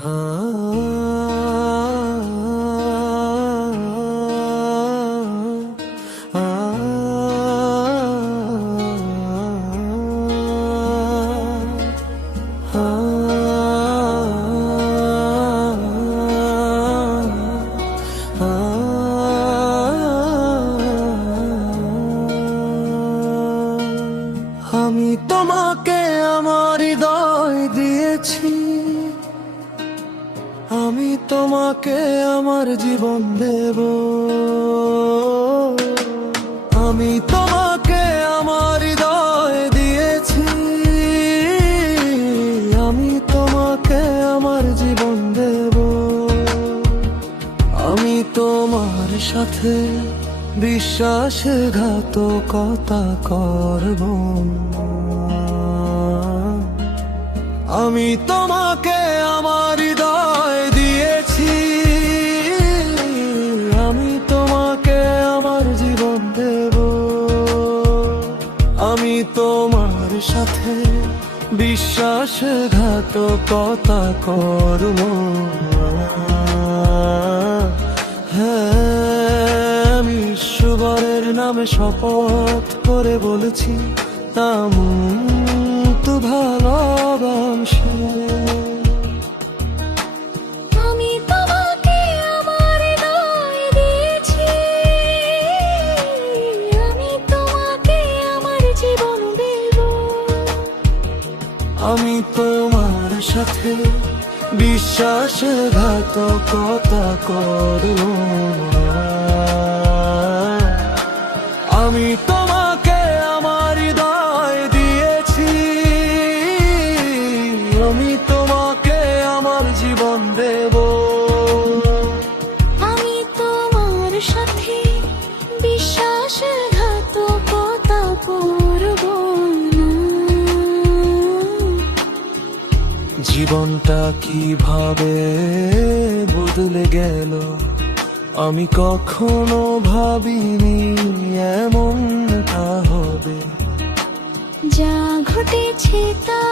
আমি তোমাকে আমার হৃদয় দিয়েছি, আমি তোমাকে আমার জীবন দেব। আমি তোমাকে আমার হৃদয় দিয়েছি, আমি তোমাকে আমার জীবন দেব। আমি তোমার সাথে বিশ্বাসঘাতকতা করব না। আমি তোমাকে আমার হৃদয় দিয়েছি, আমি তোমাকে আমার জীবন দেব। আমি তোমার সাথে বিশ্বাসঘাতকতা করব না। আমি ঈশ্বরের নামে শপথ করে বলেছি, তো ভালোবাসি। আমি তোমাকে আমার হৃদয় দিয়েছি, আমি তোমাকে আমার জীবন দেব। আমি তোমার সাথে বিশ্বাসঘাতকতা করব না। আমি তোমাকে আমার হৃদয় দিয়েছি, আমি তোমাকে আমার জীবন দেব। আমি তোমার সাথে বিশ্বাসঘাতকতা করব না। জীবনটা কিভাবে বদলে গেল, আমি কখনো ভাবিনি এমনটা হবে। যা ঘটেছে তা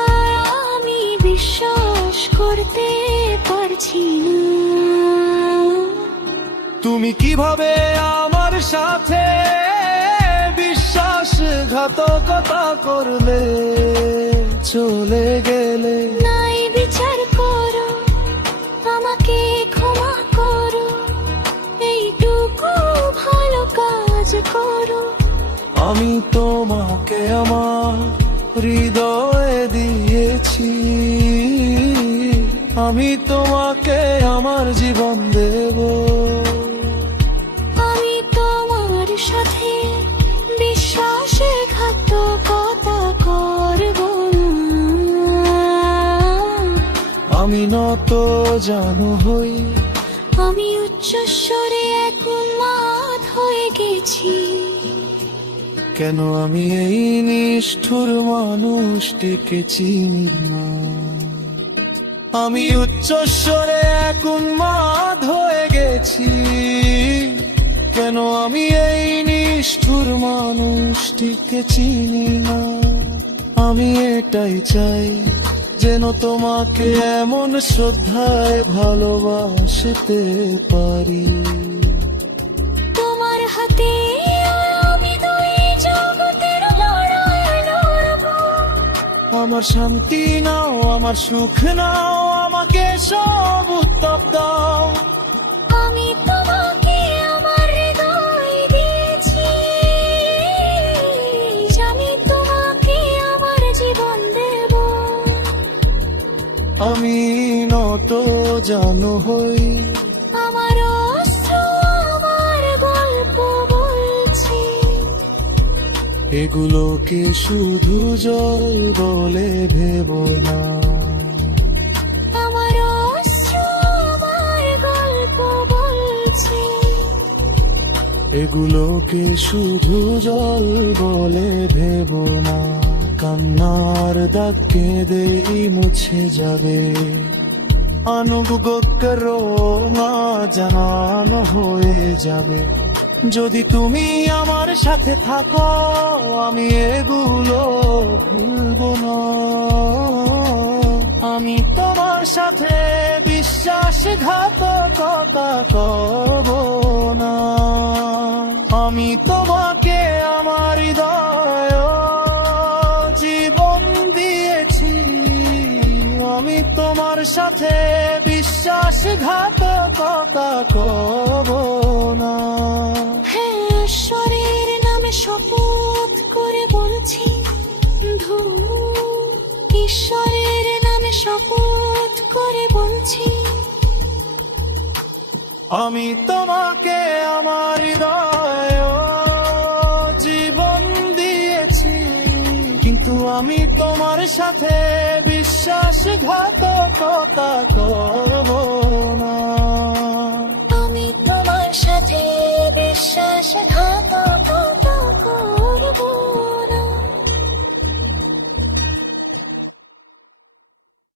আমি বিশ্বাস করতে পারছি না। তুমি কিভাবে আমার সাথে বিশ্বাসঘাতকতা করলে, চলে গেলে। নাই বিচার করো, আমাকে ক্ষমা করো, এইটুকু ভালো কাজ করো। আমি তোমাকে আমার হৃদয় দিয়েছি, আমি তোমাকে আমার জীবন দেব। আমি তোমার সাথে বিশ্বাসঘাতকতা করব না। আমি নত জানু হই, আমি উচ্চস্বরে এক উন্মাদ হয়ে গেছি। কেন আমি এই নিষ্ঠুর মানুষটিকে চিনি না। আমি উচ্চস্বরে এক উন্মাদ হয়ে গেছি, কেন আমি এই নিষ্ঠুর মানুষটিকে চিনি না। আমি এটাই চাই, যেন তোমাকে এমন শ্রদ্ধায় ভালোবাসতে পারি। তোমার হাতে আমি দুই জগতের লড়াই লড়ব। আমার শান্তি নাও, আমার সুখ নাও, আমাকে সব উত্তপ দাও। আমি তোমাকে আমার হৃদয় দিয়েছি, আমি তোমাকে আমার জীবন দেব। আমি নত জানু হই, আমার অস্ত্র আমার গল্প বলছি। এগুলোকে শুধু জল বলে ভেবো না। আমার অস্ত্র আমার গল্প বলছি। এগুলোকে শুধু জল বলে ভেবো না। কান্নার দাগ কেঁদেই মুছে যাবে, অনুগ্রহ না জানানো হয়ে যাবে। যদি তুমি আমার সাথে থাকো, আমি এগুলো ভুলব না। আমি তোমার সাথে বিশ্বাসঘাতকতা করব না। আমি তোমাকে আমার হৃদয় জীবন দিয়েছি, আমি তোমার সাথে বিশ্বাসঘাতকতা করব না। হ্যাঁ, ঈশ্বরের নামে শপথ করে বলছি, ঈশ্বরের নামে শপথ করে বলছি, আমি তোমাকে আমার হৃদয় জীবন দিয়েছি, কিন্তু আমি তোমার সাথে বিশ্বাসঘাতকতা করব না।